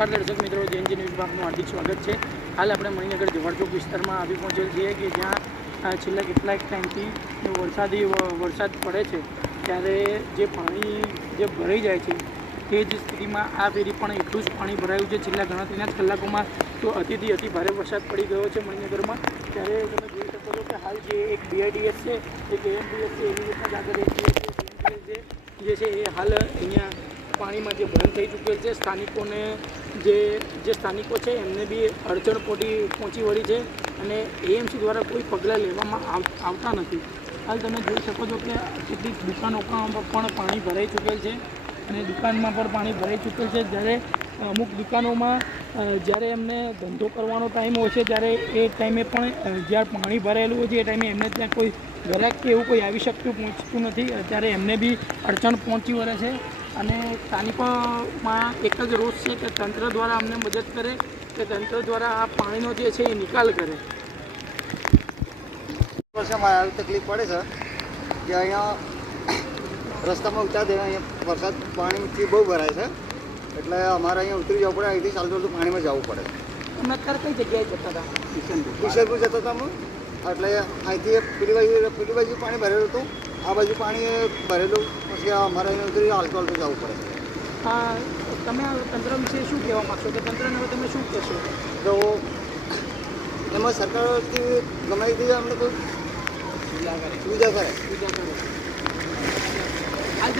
નમસ્કાર દર્શક મિત્રો જેએનજી ન્યૂઝ વિભાગનું હાર્દિક સ્વાગત છે. હાલ આપણે મણિનગર જવાડચોક વિસ્તારમાં આવી પહોંચેલ છીએ કે જ્યાં છેલ્લા કેટલાક ટાઈમથી વરસાદી વરસાદ પડે છે. ત્યારે જે પાણી, જે ભરાઈ જાય છે, તે જ સ્થિતિમાં આ ફેરી પણ એટલું જ પાણી ભરાયું છે. છેલ્લા ગણતરીના જ કલાકોમાં તો અતિથી અતિ ભારે વરસાદ પડી ગયો છે મણિનગરમાં. ત્યારે તમે જોઈ શકો છો કે હાલ જે એક બીઆઈડીએસ છે એક એએમડીએસ છે એવી રીતના જ જે છે એ હાલ અહીંયા પાણીમાં જે બંધ થઈ ચૂક્યો છે. સ્થાનિકોને જે જે સ્થાનિકો છે, એમને બી અડચણ પોટી, પહોંચી વળી છે અને એએમસી દ્વારા કોઈ પગલાં લેવામાં આવ- આવતા નથી. હાલ તમે જોઈ શકો છો કે કેટલીક દુકાનો પણ પાણી ભરાઈ ચૂકેલ છે અને દુકાનમાં પણ પાણી ભરાઈ ચૂકેલ છે. જ્યારે અમુક દુકાનોમાં જ્યારે એમને ધંધો કરવાનો ટાઈમ હોય છે, ત્યારે એ ટાઈમે પણ જ્યારે પાણી ભરાયેલું હોય છે, એ ટાઈમે એમને ત્યાં કોઈ ગ્રાહક કે એવું કોઈ આવી શકતું, પહોંચતું નથી. ત્યારે એમને બી અડચણ પહોંચી વળે છે. અને સ્થાનિકોમાં એક જ રોષ છે કે તંત્ર દ્વારા અમને મદદ કરે કે તંત્ર દ્વારા આ પાણીનો જે છે એ નિકાલ કરે. વર્ષમાં આવી તકલીફ પડે છે કે અહીંયા રસ્તામાં ઉતાર દે અહીંયા વરસાદ પાણીથી બહુ ભરાય છે. એટલે અમારે અહીંયા ઉતરી જવું પડે અહીંથી ચાલતું ચાલતું પાણીમાં જવું પડે. તમે અત્યારે કઈ જગ્યાએ જતા હતા? કિશનપુર. જતા હતા અમે. એટલે અહીંથી પેલી બાજુ પેલી બાજુ પાણી ભરેલું હતું. આ બાજુ પાણી ભરેલું પછી અમારે અહીંથી આલકોલ તો જવું પડે. હા તમે તંત્ર વિશે શું કહેવા માગશો? કે તંત્રને હવે તમે શું કહેશો? તો એમાં સરકારથી ગમે તે અમને કોઈ સુવિધા કરે. સુવિધા કરે. સુવિધા કરે.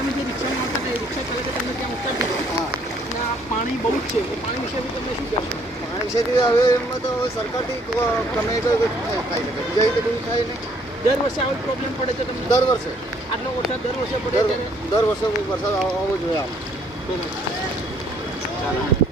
જે રિક્ષા રિક્ષા ચાલે તમે ત્યાં ઉતારી દો હા. પાણી બહુ જ છે. પાણી વિશે તમે શું કહેશો? પાણી વિશે હવે એમાં તો સરકારથી ગમે કોઈ થાય શકે. બીજા રીતે કોઈ થાય નહીં. દર વર્ષે આવો પ્રોબ્લેમ પડે છે તમને? દર વર્ષે. આટલો વરસાદ દર વર્ષે પડે દર વર્ષે વરસાદ આવવો જોઈએ આમ. ચાલો.